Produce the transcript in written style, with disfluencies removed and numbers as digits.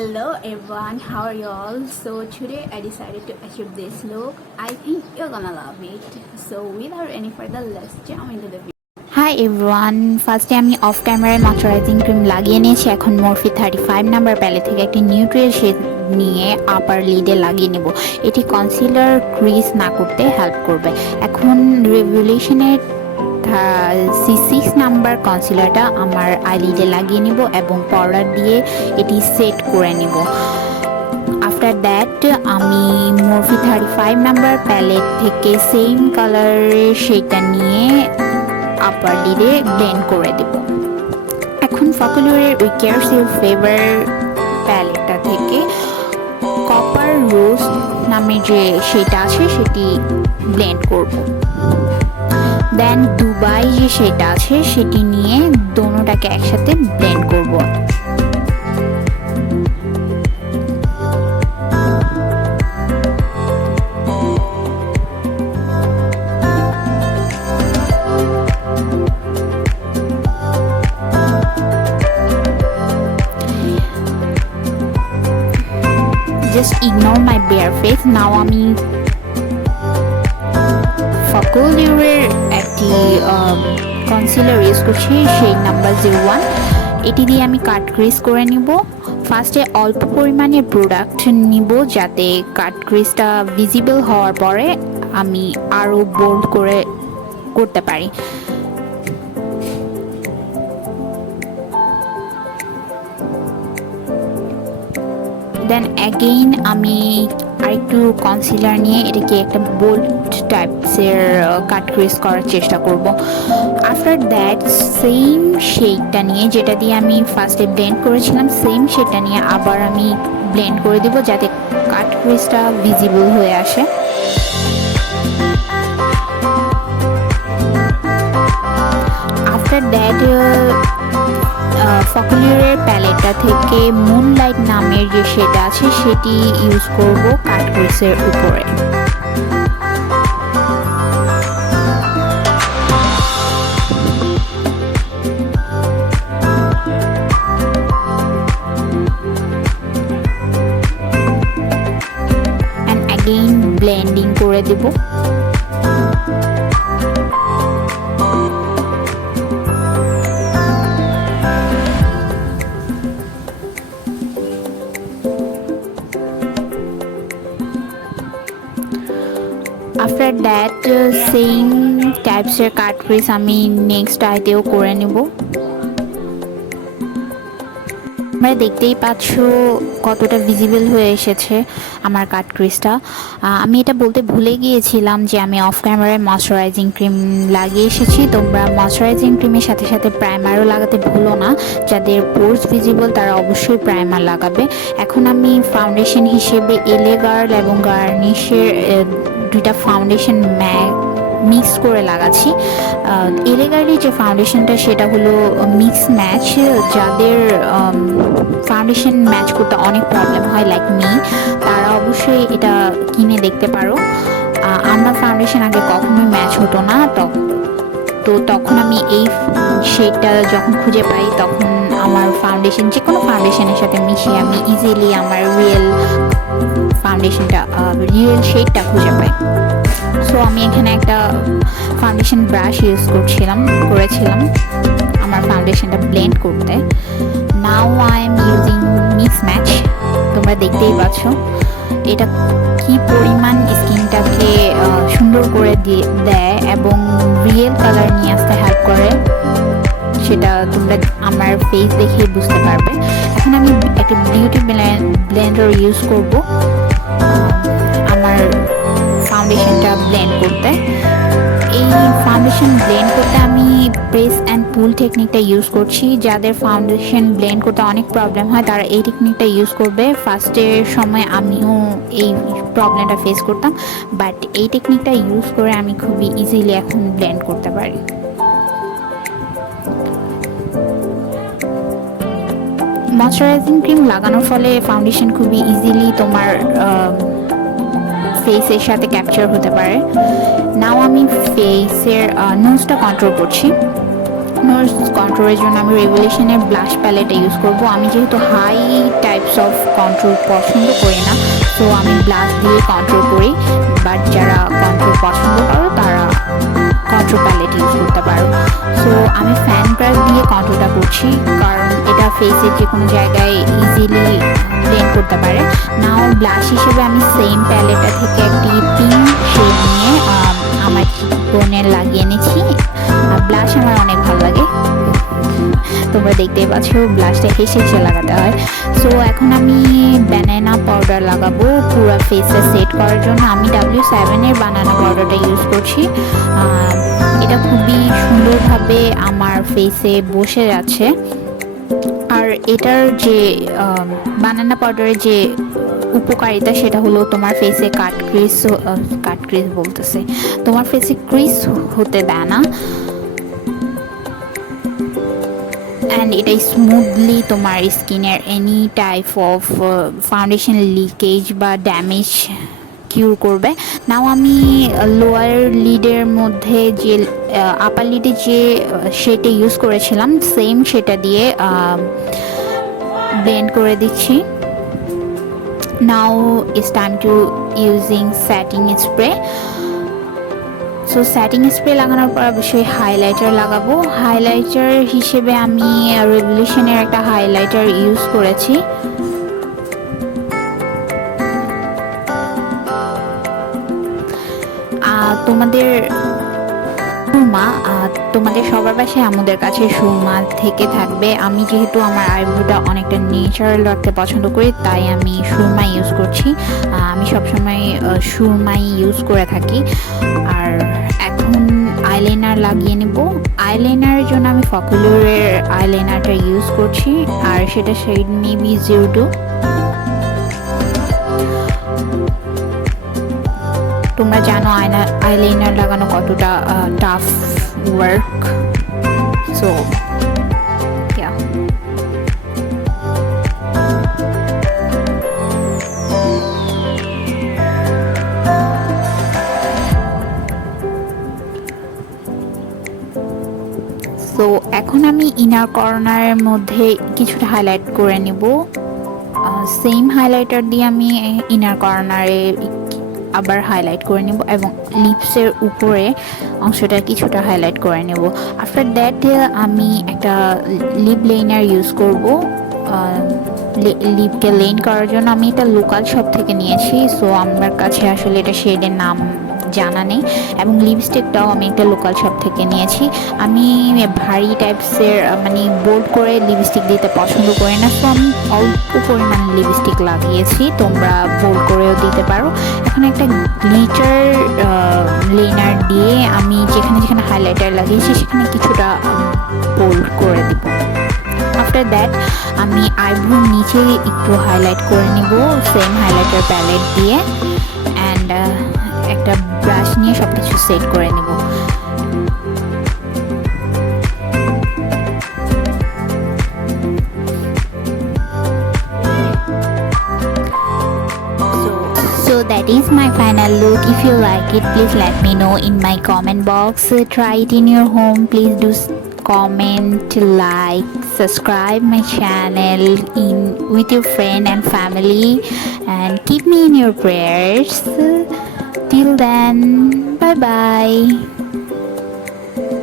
Hello everyone, how are you all? So today I decided to achieve this look. I think you're gonna love it. So without any further, let's jump into the video. Hi everyone, ফার্স্টে আমি of ক্যামেরায় moisturising cream লাগিয়ে নিয়েছি। এখন Murphy 35 number palette থেকে একটি নিউট্রিয়েল shade নিয়ে আপার লিডে লাগিয়ে নেব। এটি কনসিলার ক্রিজ না করতে হেল্প করবে। এখন রেভলিউশনের C6 নাম্বার কনসিলারটা আমার আইলিডে লাগিয়ে নিব এবং পাউডার দিয়ে এটি সেট করে নিব। আফটার দ্যাট আমি মরফি 35 নাম্বার প্যালেট থেকে সেম কালারের শেডটা নিয়ে আপার লিডে ব্লেন্ড করে দেব। এখন ফকুলিউরের উই কেয়ারস ইউর ফেভার প্যালেটটা থেকে কপার রোজ নামে যে শেড আছে সেটি ব্লেন্ড করব। দেন দুবাই যে শেড আছে সেটি নিয়ে দোনোটাকে একসাথে ব্লেন্ড করব। Just ignore my bare face. Now আমি ফকুলিউরের একটি কনসিলার ইউজ করছি, সেই নাম্বার 01। এটি দিয়ে আমি কাট ক্রিজ করে নিব। ফার্স্টে অল্প পরিমাণে প্রোডাক্ট নিব যাতে কাট ক্রিজটা ভিজিবল হওয়ার পরে আমি আরও বোল্ড করতে পারি। দেন অ্যাগেইন আমি আরেকটু কনসিলার নিয়ে এটাকে একটা বোল্ড টাইপসের কাট ক্রিজ করার চেষ্টা করব। আফটার দ্যাট সেম শেডটা নিয়ে, যেটা দিয়ে আমি ফার্স্টে ব্লেন্ড করেছিলাম, সেম শেডটা নিয়ে আবার আমি ব্লেন্ড করে দেব যাতে কাট ক্রিজটা ভিজিবল হয়ে আসে। আফটার দ্যাট ফকুলিউরের প্যালেটটা থেকে মুনলাইট নামের যে শেড আছে সেটি ইউজ করব কাট ক্রিজের উপরে। অ্যান্ড অ্যাগেইন ব্লেন্ডিং করে দেব। আফটার দ্যাট সেম টাইপসের কাট ক্রিজ আমি নেক্সট আইতেও করে নেব। তোমরা দেখতেই পাচ্ছ কতটা ভিজিবল হয়ে এসেছে আমার কাট ক্রিজটা। আমি এটা বলতে ভুলে গিয়েছিলাম যে আমি অফ ক্যামেরায় ময়শ্চারাইজিং ক্রিম লাগিয়ে এসেছি। তোমরা ময়শ্চারাইজিং ক্রিমের সাথে সাথে প্রাইমারও লাগাতে ভুলো না। যাদের পোর্স ভিজিবল তারা অবশ্যই প্রাইমার লাগাবে। এখন আমি ফাউন্ডেশন হিসেবে এলে গার্ল এবং গার্নিশের দুইটা ফাউন্ডেশন মিক্স করে লাগাচ্ছি। এলেগার্লি যে ফাউন্ডেশনটা সেটা হলো মিক্স ম্যাচ। যাদের ফাউন্ডেশন ম্যাচ করতে অনেক প্রবলেম হয় লাইক মি, তারা অবশ্যই এটা কিনে দেখতে পারো। আমার ফাউন্ডেশন আগে কখনোই ম্যাচ হতো না, তো তখন আমি এই শেডটা যখন খুঁজে পাই তখন আমার ফাউন্ডেশন যে কোনো ফাউন্ডেশনের সাথে মিশিয়ে আমি ইজিলি আমার রিয়েল শেডটা খুঁজে পাই। সো আমি এখানে একটা ফাউন্ডেশন ব্রাশ ইউজ করেছিলাম আমার ফাউন্ডেশনটা ব্লেন্ড করতে। Now I am using mix match. তোমরা দেখতেই পাচ্ছ এটা কি পরিমাণ স্কিনটাকে সুন্দর করে দেয় এবং রিয়েল কালার নিয়ে আসতে হেল্প করে, সেটা তোমরা আমার ফেস দেখে বুঝতে পারবে। এখন আমি একটা বিউটি ব্লেন্ডার ইউজ করব আমার ফাউন্ডেশনটা ব্লেন্ড করতে। এই ফাউন্ডেশন ব্লেন্ড করতে আমি প্রেস অ্যান্ড পুল টেকনিকটা ইউজ করছি। যাদের ফাউন্ডেশন ব্লেন্ড করতে অনেক প্রবলেম হয় তারা এই টেকনিকটা ইউজ করবে। ফার্স্টের সময় আমিও এই প্রবলেমটা ফেস করতাম, বাট এই টেকনিকটা ইউজ করে আমি খুবই ইজিলি এখন ব্লেন্ড করতে পারি। ময়শ্চারাইজিং ক্রিম লাগানোর ফলে ফাউন্ডেশন খুবই ইজিলি তোমার ফেসের সাথে ক্যাপচার হতে পারে। নাও আমি ফেসের নোজটা কন্ট্রোল করছি। কন্ট্রোলের জন্য আমি রেভলিউশনের ব্লাশ প্যালেটটা ইউজ করব। আমি যেহেতু হাই টাইপস অফ কন্ট্রোল পছন্দ করি না, তো আমি ব্লাশ দিয়ে কন্ট্রোল করি। বাট যারা কন্ট্রোল পছন্দ করো তারা কন্ট্রোল প্যালেট ইউজ করতে পারো। সো আমি ফ্যান ব্রাশ দিয়ে কন্ট্রোলটা করছি, কারণ এটা ফেসের যে কোনো জায়গায় ইজিলি ব্লেন্ড করতে পারে। নাও ব্লাশ হিসেবে আমি সেম প্যালেটটা থেকে একটি পিঙ্ক শেড নিয়ে আমার বোনের লাগিয়ে নিচ্ছি। ব্লাশ আমার অনেক ভালো লাগে, তোমরা দেখতেই পাচ্ছ ব্লাশটা হেসে হেসে লাগাতে হয়। সো এখন আমি ব্যানানা পাউডার লাগাবো পুরো ফেসটা সেট করার জন্য। আমি W7 এর বানানা পাউডারটা ইউজ করছি। এটা খুবই সুন্দরভাবে আমার ফেসে বসে যাচ্ছে। আর এটার যে বানানা পাউডারের যে উপকারিতা সেটা হলো তোমার ফেসে কাট ক্রিজ বলতেছে, তোমার ফেসে ক্রিজ হতে দেয় না। অ্যান্ড এটা স্মুথলি তোমার স্কিনের any type of foundation leakage বা ড্যামেজ কিউর করবে। নাও আমি লোয়ার লিডের মধ্যে যে আপার লিডে যে শেডটা ইউজ করেছিলাম সেম সেটা দিয়ে ব্লেন্ড করে দিচ্ছি। Now it's time to using setting spray. So setting spray লাগানোর পর অবশ্যই হাইলাইটার লাগাবো। হাইলাইটার হিসেবে আমি রেভলিউশনের একটা হাইলাইটার ইউজ করেছি। তোমাদের সবার বাসায় আমাদের কাছে সুরমা থেকে থাকবে। আমি যেহেতু আমার আইব্রোটা অনেকটা ন্যাচারাল রাখতে পছন্দ করি, তাই আমি সুরমা ইউজ করছি। আমি সবসময় সুরমাই ইউজ করে থাকি। আর এখন আইলাইনার লাগিয়ে নেব। আইলাইনারের জন্য আমি ফকুলোরের আইলাইনারটা ইউজ করছি, আর সেটা শেড মেবি 02। তোমরা জানো আইলাইনার লাগানো কতটা tough work. So yeah, so এখন আমি ইনার কর্নারের মধ্যে কিছুটা হাইলাইট করে নেব। সেম হাইলাইটার দিয়ে আমি ইনার কর্নারে আবার হাইলাইট করে নেব এবং লিপসের উপরে অংশটা কিছুটা হাইলাইট করে নেব। আফটার দ্যাট আমি একটা লিপ লাইনার ইউজ করব লিপকে লেন করার জন্য। আমি এটা লোকাল শপ থেকে নিয়েছি, সো আমার কাছে আসলে এটা শেডের নাম জানা নেই। এবং লিপস্টিকটাও আমি একটা লোকাল শপ থেকে নিয়েছি। আমি ভারী টাইপসের মানে বোল্ড করে লিপস্টিক দিতে পছন্দ করি না, সো আমি অল্প পরিমাণ লিপস্টিক লাগিয়েছি, তোমরা বোল্ড করেও দিতে পারো। এখন একটা গ্লিটার লাইনার দিয়ে আমি যেখানে যেখানে হাইলাইটার লাগিয়েছি সেখানে কিছুটা বোল্ড করে দেব। আফটার দ্যাট আমি আইব্রোর নিচে একটু হাইলাইট করে নিব সেম হাইলাইটার প্যালেট দিয়ে। অ্যান্ড একটা ব্রাশ নিয়ে সব কিছু সেট করে নেব। So that is my final look. If you like it, please let me know in my comment box. Try it in your home. Please do comment, like, subscribe my channel with your friend and family, and keep me in your prayers. Till then, bye bye.